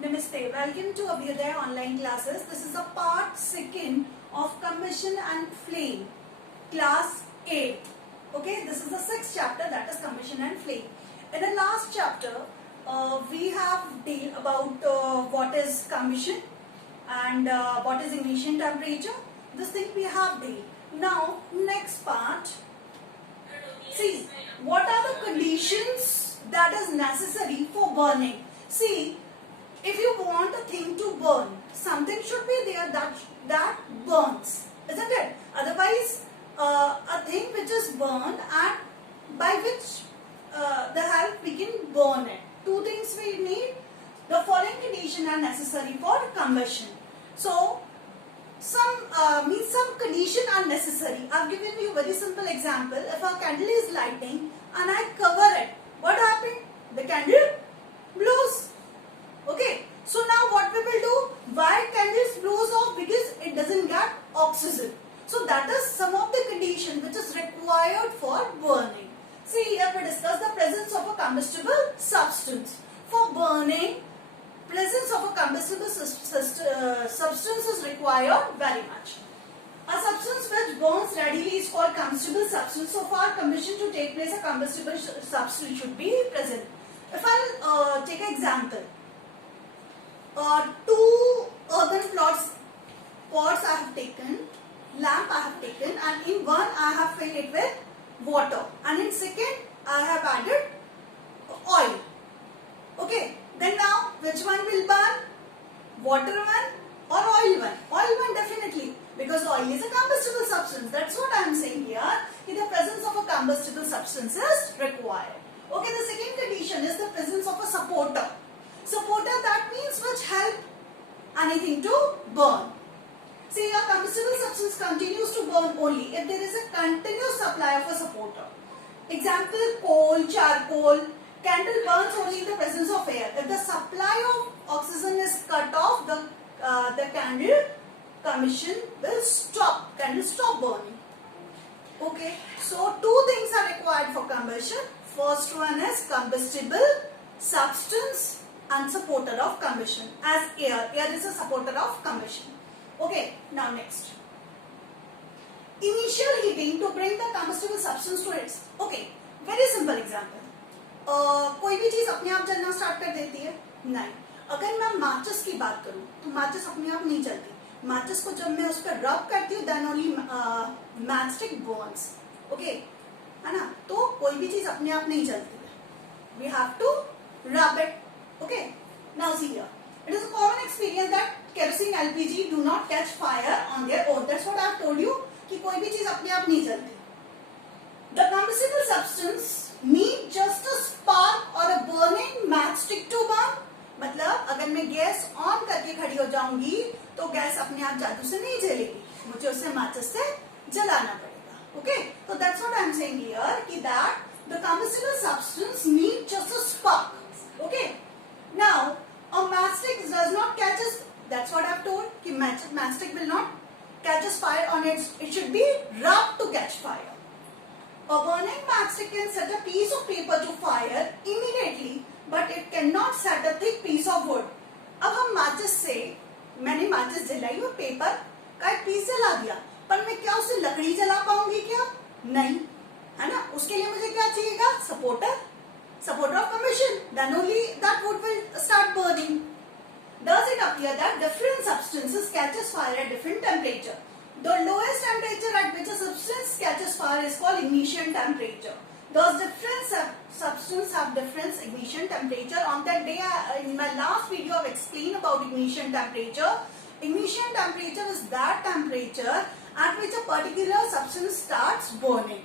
Namaste. Welcome to Abhyuday online classes. This is a part second of combustion and flame, class 8. Okay, this is the sixth chapter, that is combustion and flame. In the last chapter, we have dealt about what is combustion and what is ignition temperature. This thing we have dealt. Now, next part. See, what are the conditions that is necessary for burning? See, if you want a thing to burn, something should be there that burns, isn't it? Otherwise, a thing which is burned and by which the help we can burn it. Two things we need. The following conditions are necessary for combustion. So, some condition are necessary. I've given you a very simple example. If a candle is lighting and I cover it, what happened? The candle blows. Okay. So now what we will do? Why candles blows off? Because it doesn't get oxygen. So that is some of the condition which is required for burning. See, here we discuss the presence of a combustible substance. For burning, presence of a combustible substance is required very much. A substance which burns readily is called combustible substance. So for combustion to take place, a combustible substance should be present. If I'll take an example, two earthen pots I have taken, lamp I have taken, and in one I have filled it with water, and in second I have added oil. Okay. Then now, which one will burn? Water one or oil one? Oil one definitely, because oil is a combustible substance. That's what I am saying here. The presence of a combustible substance is required. Okay, the second condition is the presence of a supporter. Supporter, that means which help anything to burn. See, a combustible substance continues to burn only if there is a continuous supply of a supporter. Example, coal, charcoal. Candle burns only in the presence of air. If the supply of oxygen is cut off, the candle combustion will stop. Candle stop burning. Okay. So two things are required for combustion. First one is combustible substance and supporter of combustion. As air. Air is a supporter of combustion. Okay. Now next. Initial heating to bring the combustible substance to its. Okay. Very simple example. कोई भी चीज अपने आप जलना start कर देती है? नहीं. अगर मैं माचिस की बात करूं तो माचिस अपने आप नहीं जलती. माचिस को जब मैं उस पर रब करती हूँ then only matchstick burns. Okay, है ना? तो कोई भी चीज अपने आप नहीं जलती है. We have to rub it. Okay. Now see here. It is a common experience that kerosene LPG do not catch fire on their own. That's what I have told you कि कोई भी चीज अपने आप नहीं जलती. The combustible substance need just a spark or a burning matchstick to burn. मतलब अगर मैं गैस ऑन करके खड़ी हो जाऊंगी तो गैस अपने आप जादू से नहीं जलेगी, मुझे उसे माचिस से जलाना पड़ेगा. Okay, so that's what I am saying here कि that the combustible substance need just a spark. Okay, now a matchstick does not catch us. That's what I have told कि matchstick will not catch us fire on it. It should be rubbed to catch fire. A burning matchstick can set a piece of paper to fire immediately, but it cannot set a thick piece of wood. अब हम माचिस से, मैंने माचिस जलाई और paper का एक पीस जला दिया, पर मैं क्या उससे लकड़ी जला पाऊंगी क्या? नहीं, है ना? उसके लिए मुझे क्या चाहिएगा? supporter of combustion. Then only that wood will start burning. Does it appear that different substances catches fire at different temperature? The lowest temperature at which a substance catches fire is called ignition temperature. Those different substances have different ignition temperature. On that day, in my last video, I've explained about ignition temperature. Ignition temperature is that temperature at which a particular substance starts burning.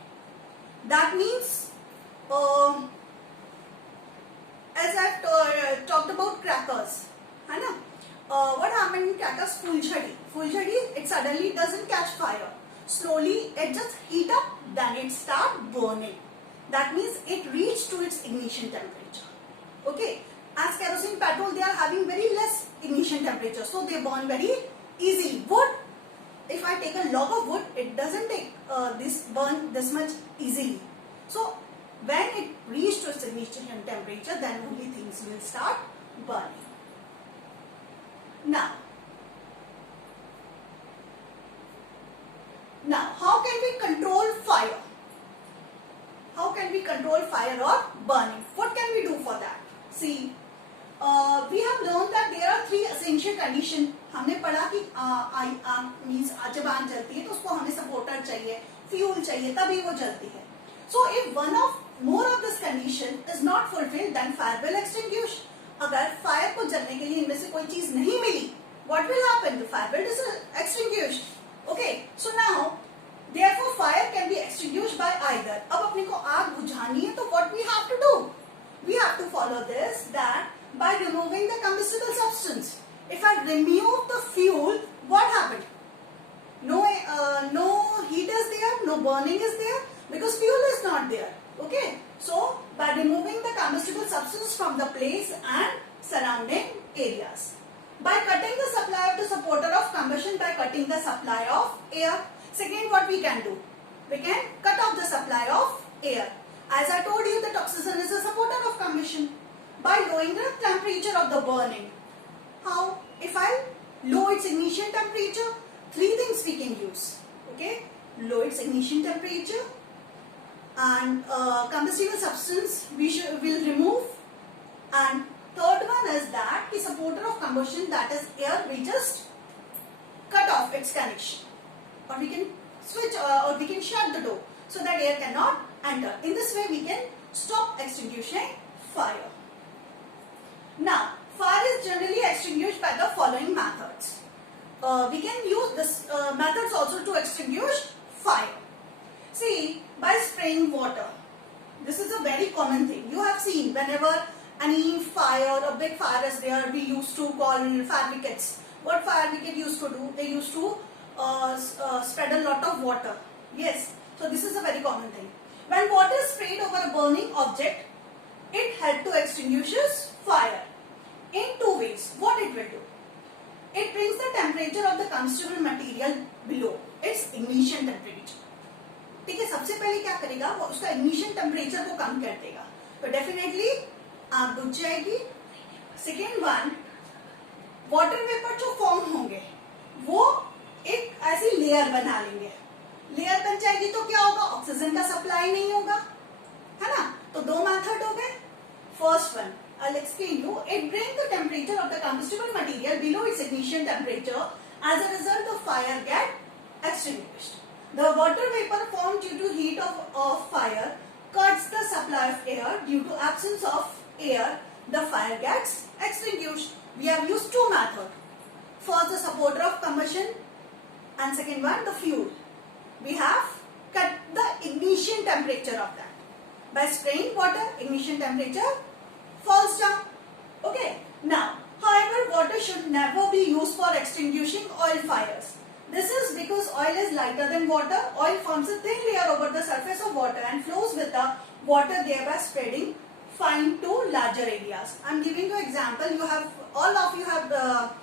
That means, as I've talked about crackers, है ना? What happened in crackers? Fulchadi, it suddenly doesn't catch fire. Slowly, it just heat up, then it start burning. That means it reached to its ignition temperature. Okay. As kerosene, petrol, they are having very less ignition temperature, so they burn very easily. Wood, if I take a log of wood, it doesn't take burn this much easily. So when it reaches to its ignition temperature, then only things will start burning. Now, how can we control fire? How can we control fire or burning? What can we do for that? See, we have learned that there are 3 essential conditions. हमने पढ़ा कि means जब आग जलती है तो उसको हमें सपोर्टर चाहिए, फ्यूल चाहिए, तभी वो जलती है. So if one of more of this condition is not fulfilled, then fire will extinguish. अगर फायर को जलने के लिए इनमें से कोई चीज नहीं मिली, what will happen? The fire will extinguish. Okay, so now therefore fire can be extinguished by either. अब अपने को आग बुझानी है तो what we have to do? We have to follow this, that by removing the combustible substance. If I remove the fuel, what happened? No heat is there, no burning is there because fuel is not there. Okay, so by removing the combustible substance from the place and surrounding areas. By cutting the supply of the supporter of combustion, by cutting the supply of air. Second, what we can do? We can cut off the supply of air. As I told you, the oxygen is a supporter of combustion. By lowering the temperature of the burning. How? If I lower its ignition temperature, 3 things we can use. Okay, lower its ignition temperature, and combustible substance will remove, and third one is that the supporter of combustion, that is air, we just cut off its connection, or we can switch or we can shut the door so that air cannot enter. In this way we can stop extinguishing fire. Now, fire is generally extinguished by the following methods. We can use this methods also to extinguish fire. See, by spraying water. This is a very common thing. You have seen whenever any fire, a big fire is there, we used to call fire brigades. What fire brigade used to do? They used to spread a lot of water. Yes, so this is a very common thing. When water is sprayed over a burning object, it helps to extinguish fire in 2 ways. What it will do? It brings the temperature of the combustible material below its ignition temperature. ठीक है, सबसे पहले क्या करेगा, वो उसका ignition temperature को कम कर देगा, तो डेफिनेटली आग बुझ जाएगी. सेकेंड वन, वाटर वेपर जो फॉर्म होंगे वो एक ऐसी लेयर बना लेंगे. लेयर बन जाएगी तो क्या होगा, ऑक्सीजन का सप्लाई नहीं होगा, है ना. तो 2 मेथड हो गए. First one, I'll explain you. It brings the temperature of the combustible material below its ignition temperature. As a result, the fire gets extinguished. The water vapor formed due to heat of fire cuts the supply of air. Due to absence of air, the fire gets extinguished. We have used 2 methods. First, the supporter of combustion, and second one, the fuel. We have cut the ignition temperature of that. By spraying water, ignition temperature falls down. Okay. Now, however, water should never be used for extinguishing oil fires. This is because oil is lighter than water. Oil forms a thin layer over the surface of water and flows with the water, thereby spreading fine to larger areas. I am giving you example. You have, all of you have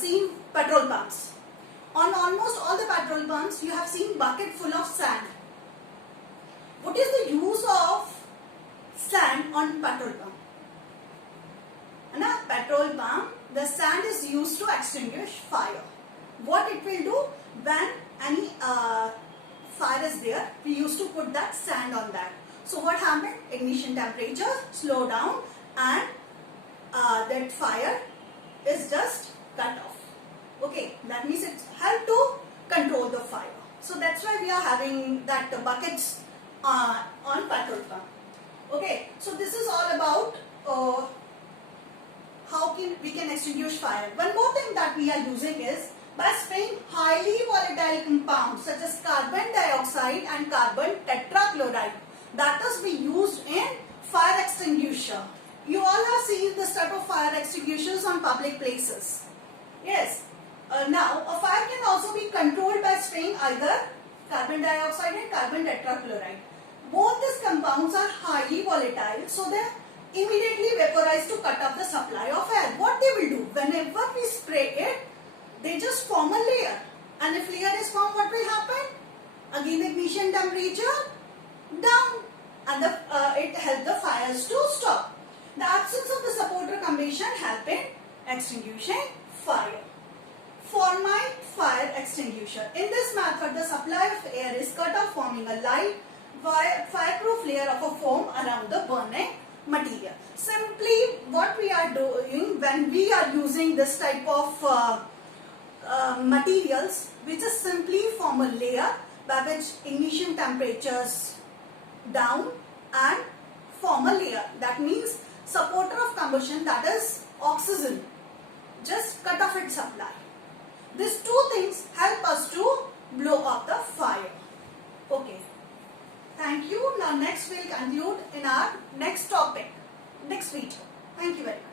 seen petrol pumps. On almost all the petrol pumps, you have seen bucket full of sand. What is the use of sand on petrol pump? In a petrol pump, the sand is used to extinguish fire. What it will do, when any fire is there, we used to put that sand on that. So what happened? Ignition temperature slow down, and that fire is just cut off. Okay, that means it helps to control the fire. So that's why we are having that buckets on petrol pump. Okay, so this is all about how we can extinguish fire. One more thing that we are using is by spraying highly volatile compounds such as carbon dioxide and carbon tetrachloride, that is be used in fire extinguisher. You all have seen this type of fire extinguishers on public places. Yes. Now, a fire can also be controlled by spraying either carbon dioxide and carbon tetrachloride. Both these compounds are highly volatile, so they immediately vaporize to cut off the supply of air. What they will do, whenever we spray it, they just form a layer, and if layer is formed, what will happen? Again, the ignition temperature down, and it helps the fires to stop. The absence of the supporter combustion help in extinguishing fire. Formite fire extinguisher. In this method, the supply of air is cut off, forming a light fireproof layer of a foam around the burning material. Simply, what we are doing when we are using this type of materials, which is simply form a layer by which ignition temperatures down and form a layer. That means supporter of combustion, that is oxygen, just cut off its supply. These two things help us to blow up the fire. Okay. Thank you. Now next we'll conclude in our next topic, next video. Thank you very much.